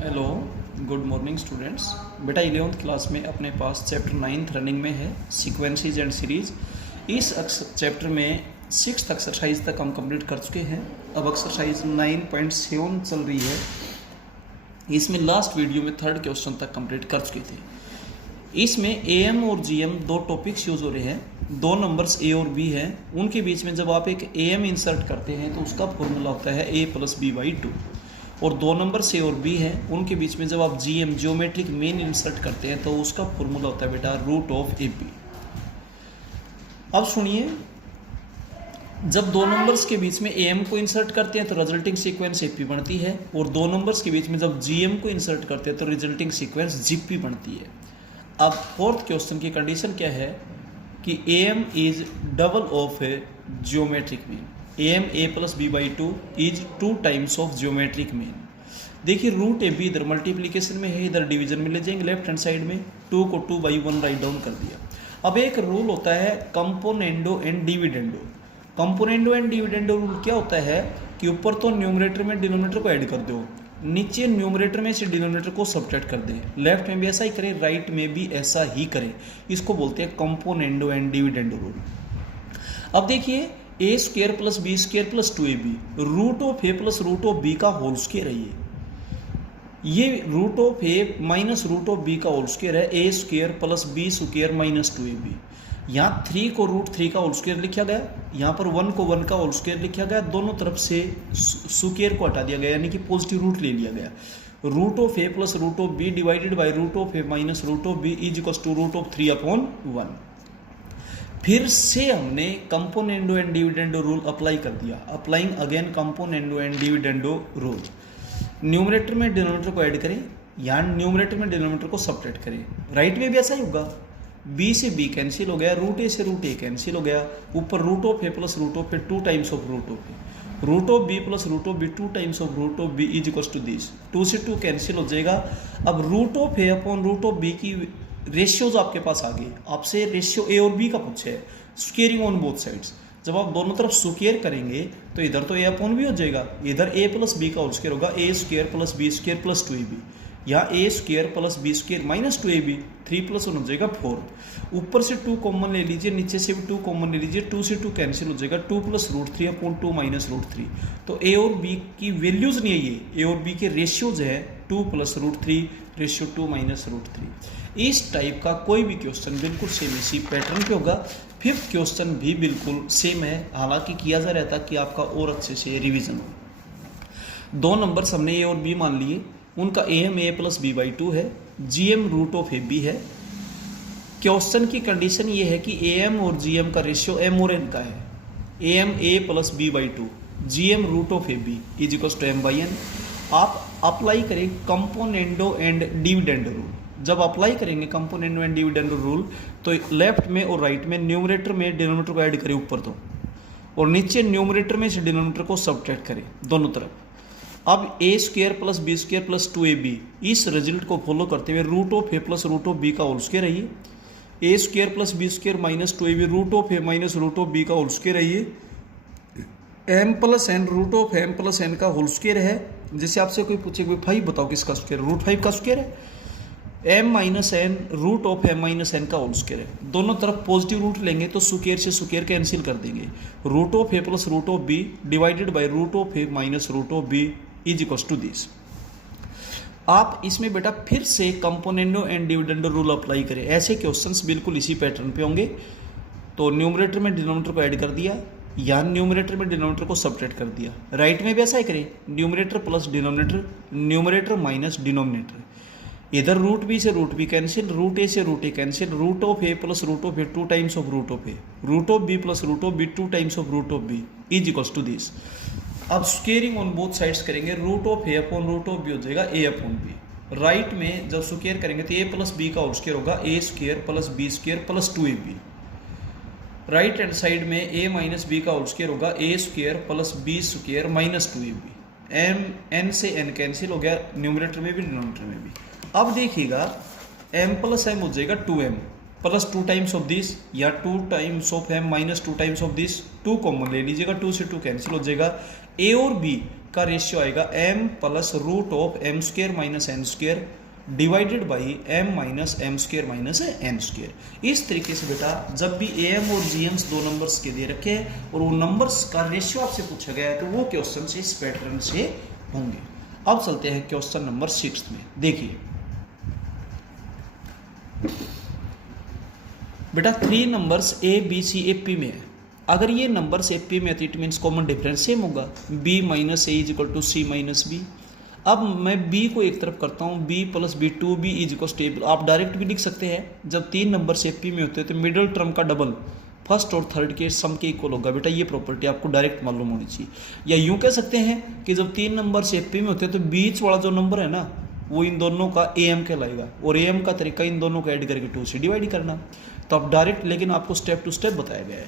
Hello, good morning students. बेटा 11th class में अपने पास चैप्टर 9th रनिंग में है, सीक्वेंसेस एंड सीरीज। इस चैप्टर में 6th एक्सरसाइज तक हम कंप्लीट कर चुके हैं। अब एक्सरसाइज 9.7 चल रही है। इसमें लास्ट वीडियो में 3rd क्वेश्चन तक कंप्लीट कर चुके थे। इसमें AM और GM दो टॉपिक्स यूज हो रहे हैं, दो नंबर्स A और B हैं। उनके बीच में जब आप एक AM इंसर्ट करते हैं तो उसका फॉर्मूला होता है A + B/2। और दो नंबर A और B हैं, उनके बीच में जब आप GM ज्योमेट्रिक मीन इंसर्ट करते हैं तो उसका फॉर्मूला होता है बेटा √AB। अब सुनिए, जब दो नंबर्स के बीच में AM को इंसर्ट करते हैं तो रिजल्टिंग सीक्वेंस AP बनती है, और दो नंबर्स के बीच में जब GM को इंसर्ट करते हैं तो रिजल्टिंग सीक्वेंस GP बनती है। अब 4th क्वेश्चन की कंडीशन क्या है कि AM is double of A geometric mean. AM A + B/2 is 2 times of geometric mean. देखिए √AB इधर मल्टीप्लीकेशन में है, इधर डिवीजन में ले जाएंगे लेफ्ट हैंड साइड में। 2 को 2/1 राइट डाउन कर दिया। अब एक रूल होता है componendo and dividendo. Componendo and dividendo rule क्या होता है कि ऊपर तो न्यूमरेटर में डिनोमिनेटर को ऐड कर दो, नीचे न्यूमरेटर में से डिनोमिनेटर को सब्ट्रैक्ट कर दें। लेफ्ट में भी ऐसा ही करें, राइट में भी ऐसा ही करें। इसको बोलते हैं कंपोनेंडो एंड डिविडेंडो रूल। अब देखिए A² + B² + 2AB √A + √B का होल स्क्वायर है। ये √A माइनस √B का होल स्क्वायर है। A² + B² - 2AB। यहाँ 3 को √3 का होल स्क्वायर लिखा गया, यहाँ पर 1 को 1 का होल स्क्वायर लिखा गया। दोनों तरफ से स्क्वायर को हटा दिया गया, यानी कि पॉजिटिव रूट ले लिया गया। √A + √B divided by √A minus √B is equal to √3/1। फिर से हमने componendo and dividendo rule apply कर दिया। Applying again componendo and dividendo rule. Numerator में डिनोमिनेटर को ऐड करें, यहाँ न्यूमरेटर में डिनोमिनेटर को सब्ट्रैक्ट करें। राइट में भी ऐसा ही होगा। B से B कैंसिल हो गया, √A से √A कैंसिल हो गया। ऊपर √A + √A 2 times of √A। √B + √B 2 times of √B is equal to this. 2 से 2 कैंसिल हो जाएगा। अब √A/√B की रेशियोज आपके पास आ गए। आपसे रेशियो A और B का पूछे है, स्क्वेयरिंग ऑन बोथ साइड्स। जब आप दोनों तरफ स्क्वेयर करेंगे तो इधर तो A/B हो जाएगा, इधर A + B का होल स्क्वायर होगा। A² + B² + 2AB। यहाँ A² + B² - 2AB 3 + 1 हो जाएगा 4। ऊपर से 2 कॉमन ले लीजिए, नीचे से भी 2 कॉमन ले लीजिए। 2 से 2 कैंसिल हो जाएगा। 2 + √3/2 - √3। तो A और B की वैल्यूज नहीं है, ये A और B के रेशियोज है। 2 + √3 रेशियो 2 - √3। इस टाइप का कोई भी क्वेश्चन बिल्कुल सेम इसी पैटर्न पे होगा। 5th क्वेश्चन भी बिल्कुल सेम है, हालांकि किया जा रहा था कि आपका और अच्छे से रिवीजन हो। दो नंबर्स हमने A और B मान लिए, उनका AM A + B/2 है, GM √AB है। क्वेश्चन की कंडीशन ये है कि AM और GM का रेशियो M और N का है। AM A + B/2 GM √AB is equal to M/N। आप अप्लाई करें कंपोनेंडो एंड डिविडेंडो रूल। जब अप्लाई करेंगे कंपोनेंडो एंड डिविडेंडो रूल तो लेफ्ट में और राइट में न्यूमरेटर में डिनोमिनेटर को ऐड करें ऊपर तो, और नीचे न्यूमरेटर में से डिनोमिनेटर को सब्ट्रैक्ट करें दोनों तरफ। अब A² + B² + 2AB इस रिजल्ट को फॉलो करते हुए √A + √B का होल स्क्वायर है। A² + B² - 2AB √A minus √B का होल स्क्वायर है। M + N √M + N का होल स्क्वायर है। जैसे आपसे कोई पूछे कि भाई बताओ किसका स्क्वायर, √5 का स्क्वायर है। M - N √M - N का होल स्क्वायर है। दोनों तरफ पॉजिटिव रूट लेंगे तो स्क्वायर से स्क्वायर कैंसिल कर देंगे। √A + √B divided by √A minus √B is equal to this. आप इसमें बेटा फिर से componendo and dividendo rule apply करें। ऐसे क्वेश्चंस बिल्कुल इसी पैटर्न पे होंगे। तो न्यूमरेटर में डिनोमिनेटर को ऐड कर दिया, या न्यूमरेटर में डिनोमिनेटर को सब्ट्रैक्ट कर दिया। राइट में भी ऐसा ही करें, numerator plus denominator, numerator minus denominator. इधर √B से √B कैंसिल, √A से √A cancel, √A + √A 2 times of √A, √B + √B 2 times of √B is equal to this. अब स्क्वेयरिंग ऑन बोथ साइड्स करेंगे, √A/√B हो जाएगा A/B। Right में जब square करेंगे तो A + B का होल स्क्वायर होगा A² + B² + 2AB। Right hand side में A - B का होल स्क्वायर होगा A² + B² - 2AB। N से N कैंसिल हो गया, न्यूमरेटर में भी डिनोमिनेटर में भी। अब देखिएगा M + M हो जाएगा 2M plus 2 times of this, या 2 times of M minus 2 times of this. 2 common ले लीजिएगा, 2 से 2 कैंसिल हो जाएगा। A और B का रेशियो आएगा m plus root of M square minus N square divided by m minus M square minus N square. इस तरीके से बेटा जब भी am और gms दो नंबर्स के दे रखे हैं और वो नंबर्स का रेशियो आपसे पूछा गया है तो वो क्वेश्चन से इस पैटर्न से होंगे। अब चलते हैं क्वेश्चन नंबर 6 में। देखिए बेटा 3 numbers a b c a p में है। अगर ये नंबर्स a p में है तो it means common difference same होगा, b minus a is equal to c minus b। अब मैं b को एक तरफ करता हूँ, b plus B to B is equal table. आप डायरेक्ट भी लिख सकते हैं, जब 3 नंबर से p में होते हैं तो मिडिल टर्म का डबल फर्स्ट और थर्ड के सम के इक्वल होगा। बेटा ये प्रॉपर्टी आपको डायरेक्ट मालूम होनी चाहिए। या यूं कह सकते हैं कि जब 3 नंबर से p में होते हैं तो बीच वाला जो नंबर है ना वो इन दोनों का am कहलाएगा और am का तरीका इन दोनों को ऐड करके 2 से डिवाइड करना। तो आप डायरेक्ट, लेकिन आपको स्टेप टू स्टेप बताया गया है।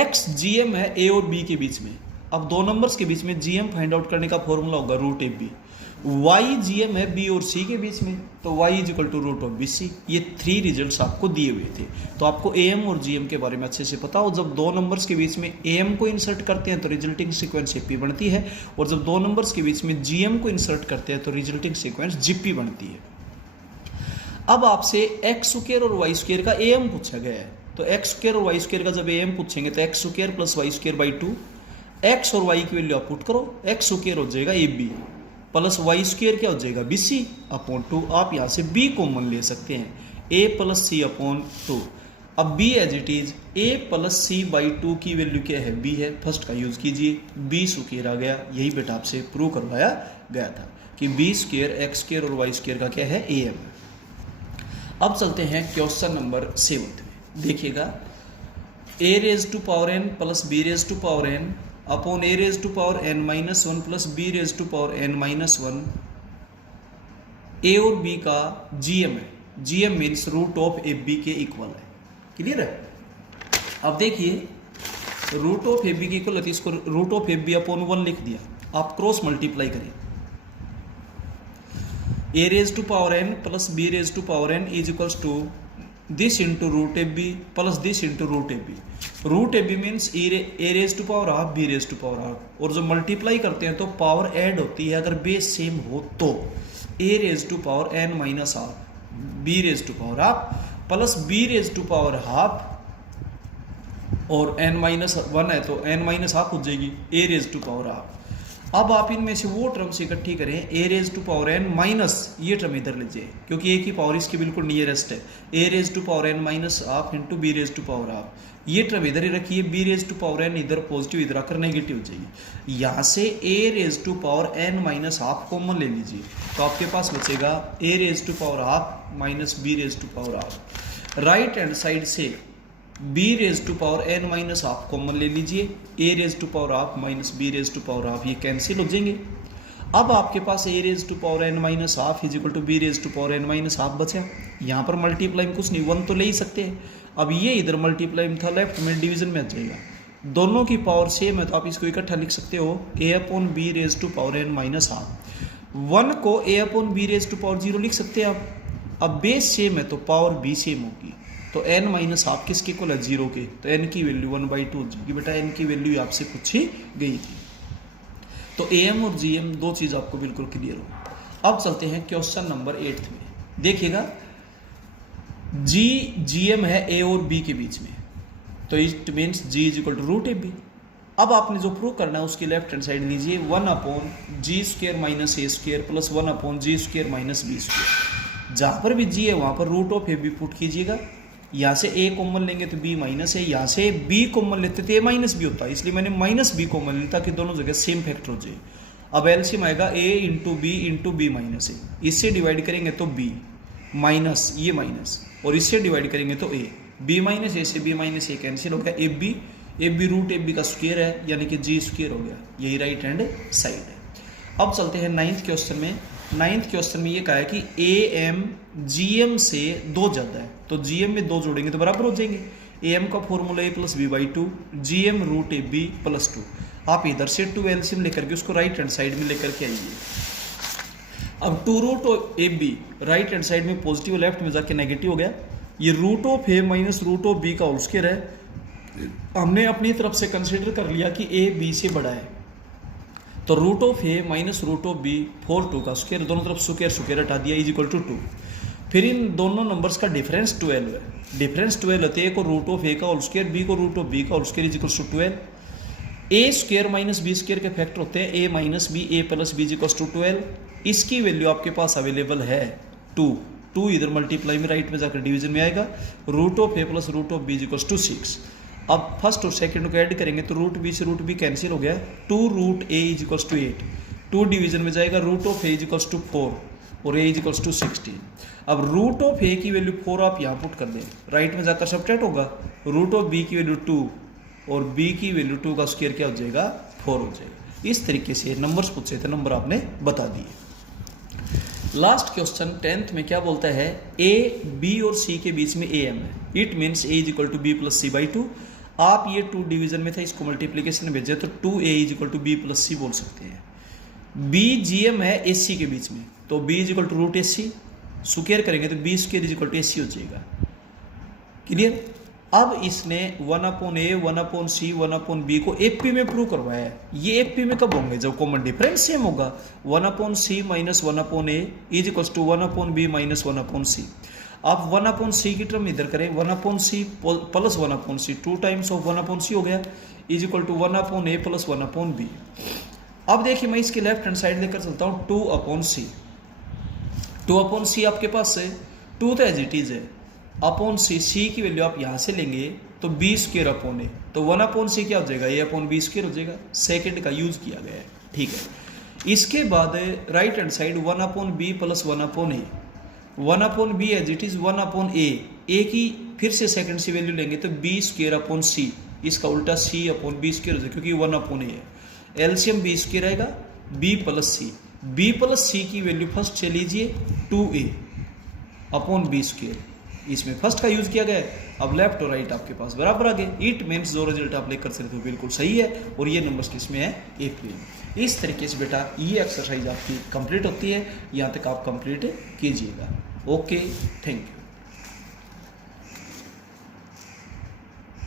x gm है a और b के बीच में। अब दो नंबर्स के बीच में gm फाइंड आउट करने का फॉर्मूला होगा root A B. y gm है b और c के बीच में तो y is equal to root of B C. ये 3 रिजल्ट्स आपको दिए हुए थे। तो आपको am और gm के बारे में अच्छे से पता हो। जब दो नंबर्स के बीच में am को इंसर्ट करते हैं तो रिजल्टिंग सीक्वेंस ap बनती है और जब दो नंबर्स के बीच में gm को इंसर्ट करते हैं तो रिजल्टिंग सीक्वेंस gp बनती है। अब आपसे एक्स स्क्वायर और वाई स्क्वायर का am पूछा गया है तो एक्स स्क्वायर और वाई स्क्वायर का जब am पूछेंगे तो X square plus Y square by 2, X और वाई की वैल्यू आप पुट करो, एक्स स्क्वायर हो जाएगा A B plus Y square क्या हो जाएगा बी सी अपॉन 2। आप यहाँ से b कॉमन ले सकते हैं, a प्लस सी अपॉन 2। अब b as it is a plus C by 2 की वैल्यू क्या है b है, फर्स्ट का यूज कीजिए, b स्क्वायर आ गया। यही बेटा आपसे प्रूव करवाया गया था कि b स्क्वायर एक्स स्क्वायर और वाई स्क्वायर का क्या है am। अब चलते हैं क्वेश्चन नंबर 7 में। देखिएगा a raise to power n plus b raise to power n upon a raise to power n minus 1 plus b raise to power n minus 1 a और b का gm है। gm means root of A B के equal है। Clear है? अब देखिए root of A B के equal है तो इसको root of A B upon 1 लिख दिया। आप क्रॉस मल्टीप्लाई करें, a raise to power n plus b raise to power n is equals to this into root A B plus this into root A B. Root A B means A raise to power half B raise to power half, और जो multiply करते हैं तो power add होती है अगर base same हो तो। A raise to power N minus half B raise to power half plus B raise to power half और एन माइनस 1 है तो एन माइनस हाफ हो जाएगी A raise to power half. अब आप इनमें से वो टर्म्स इकट्ठी करें, A raise to power N minus ये टर्म इधर लीजिए क्योंकि ए की पावर इसकी बिल्कुल नियरेस्ट है। A raise to power N minus half into b raise to power half, ये टर्म इधर ही रखिए। B raise to power n इधर पॉजिटिव इधर आकर नेगेटिव हो जाएगी। यहाँ से a raise to power N minus half common ले लीजिए तो आपके पास बचेगा a raise to power half minus b raise to power half. Right hand side से b raise to power n minus half common ले लीजिए, a raise to power half minus b raise to power half ये cancel हो जाएंगे। अब आपके पास a raise to power n minus half is equal to b raise to power n minus half बचा। यहाँ पर मल्टीप्लाई में कुछ नहीं, 1 तो ले ही सकते हैं। अब ये इधर मल्टीप्लाई में था, लेफ्ट में डिवीजन में आ जाएगा। दोनों की पावर सेम है तो आप इसको इकट्ठा लिख सकते हो a upon B raise to power n minus half. 1 को a upon B raise to power 0 लिख सकते हैं आप। अब बेस सेम है तो पावर b सेम होगी तो n माइनस हाफ किसके इक्वल है 0 के, तो n की वैल्यू 1/2 हो जाएगी। बेटा n की वैल्यू आपसे पूछी गई थी। तो am और gm दो चीज़ आपको बिल्कुल क्लियर हो। अब चलते हैं क्वेश्चन नंबर 8 में। देखिएगा gm है a और b के बीच में तो it means g is equal to root A B. अब आपने जो प्रूव करना है उसकी लेफ्ट हैंड साइड लीजिए, 1 upon G square minus A square plus 1 upon G square minus B square. जहाँ पर भी g है वहाँ पर root of A B put कीजिएगा। यहाँ से a कॉमन लेंगे तो b माइनस है, यहाँ से b कॉमन लेते तो a माइनस b होता है, इसलिए मैंने माइनस b कॉमन लिया ताकि दोनों जगह सेम फैक्टर हो जाए। अब एलसीएम आएगा a इंटू बी माइनस ए, इससे डिवाइड करेंगे तो b माइनस ये माइनस और इससे डिवाइड करेंगे तो a, b माइनस ए से b माइनस ए कैंसिल हो गया, A B root A B का स्क्वायर है यानी कि g स्क्वायर हो गया। यही राइट हैंड साइड है। अब चलते हैं 9th क्वेश्चन में। 9th क्वेश्चन में ये कहा है कि am gm से 2 ज़्यादा है तो gm में 2 जोड़ेंगे तो बराबर हो जाएंगे। am का formula a plus B by 2 gm root A B plus 2। आप इधर से 2 एलसीएम लेकर के उसको राइट हैंड साइड में लेकर के आइए। अब 2 root of A B right hand side में पॉजिटिव, लेफ्ट में जाके नेगेटिव हो गया। ये root of A minus root of B का होल स्क्वायर है। हमने अपनी तरफ से कंसिडर कर लिया कि ए बी से बड़ा है तो root of A minus root of B 4 2 का स्क्वायर, दोनों तरफ स्क्वायर हटा दिया, इज इक्वल टू 2। फिर इन दोनों नंबर्स का डिफरेंस 12 है, डिफरेंस 12 होते हैं, ए को रूट ऑफ ए का होल स्क्वायर, बी को रूट ऑफ बी का whole square is equal to 12। A square minus B square के फैक्टर होते हैं a minus b, a plus b is equal to 12। इसकी वैल्यू आपके पास अवेलेबल है 2 इधर मल्टीप्लाई में राइट में जाकर डिवीजन में आएगा, root of A plus root of B is equal to 6। अब फर्स्ट और सेकंड को ऐड करेंगे तो रूट बी से रूट बी कैंसिल हो गया, 2 root A is equal to 8, 2 division में जाएगा, root of A is equal to 4 और ए इज इक्वल टू 16। अब रूट ऑफ ए की वैल्यू 4 आप यहाँ पुट कर दें, राइट में जाकर सब्ट्रैक्ट होगा, रूट ऑफ बी की वैल्यू 2 और बी की वैल्यू 2 का स्क्वायर क्या हो जाएगा 4 हो जाएगा। इस तरीके से नंबर्स पूछे थे, नंबर आपने बता दिए। लास्ट क्वेश्चन 10th में क्या बोलता है, ए बी और सी के बीच में ए एम है, इट मीन्स A is equal to B plus C by 2। आप ये 2 डिवीजन में था, इसको मल्टीप्लीकेशन में भेजे तो 2a is equal to B plus c बोल सकते हैं। बी जी एम है ए सी के बीच में, तो b is equal to root a c, square करेंगे तो b square is equal to a c हो जाएगा। क्लियर। अब इसने 1/a 1/c 1/b को एपी में प्रूव करवाया है। ये एपी में कब होंगे, जब कॉमन डिफरेंस सेम होगा। 1/c minus 1/a is equal to 1/b minus 1/c। आप 1/c की टर्म इधर करें, 1/c plus 1/c 2 times of 1/c हो गया, is equal to 1/a plus 1/b। अब देखिए मैं इसके लेफ्ट हैंड साइड लेकर चलता हूँ, 2/c 2/c आपके पास है, 2 तो एज इट इज है, अपॉन सी, सी की वैल्यू आप यहाँ से लेंगे तो बी स्क्वायर अपॉन ए, तो 1/c क्या हो जाएगा, ए अपॉन बी स्क्वायर हो जाएगा। सेकंड का यूज किया गया है, ठीक है। इसके बाद right hand side 1/b plus 1/a, 1/b as it is 1/a, A की फिर से सेकंड से वैल्यू लेंगे तो बी स्क्वायर अपॉन सी, इसका उल्टा सी अपॉन बी स्क्वायर हो जाएगा क्योंकि 1/a है। एलसीएम बी स्क्वायर आएगा, बी प्लस सी, बी प्लस सी की वैल्यू फर्स्ट से लीजिए 2a अपॉन बी स्क्वायर, इसमें फर्स्ट का यूज किया गया है। अब लेफ्ट और राइट आपके पास बराबर आ गए, इट मीन्स जो रिजल्ट आप लेकर चलते हो बिल्कुल सही है, और ये नंबर्स किसमें है, ए प्लेन। इस तरीके से बेटा ये एक्सरसाइज आपकी कंप्लीट होती है, यहाँ तक आप कंप्लीट कीजिएगा। Okay, thank you.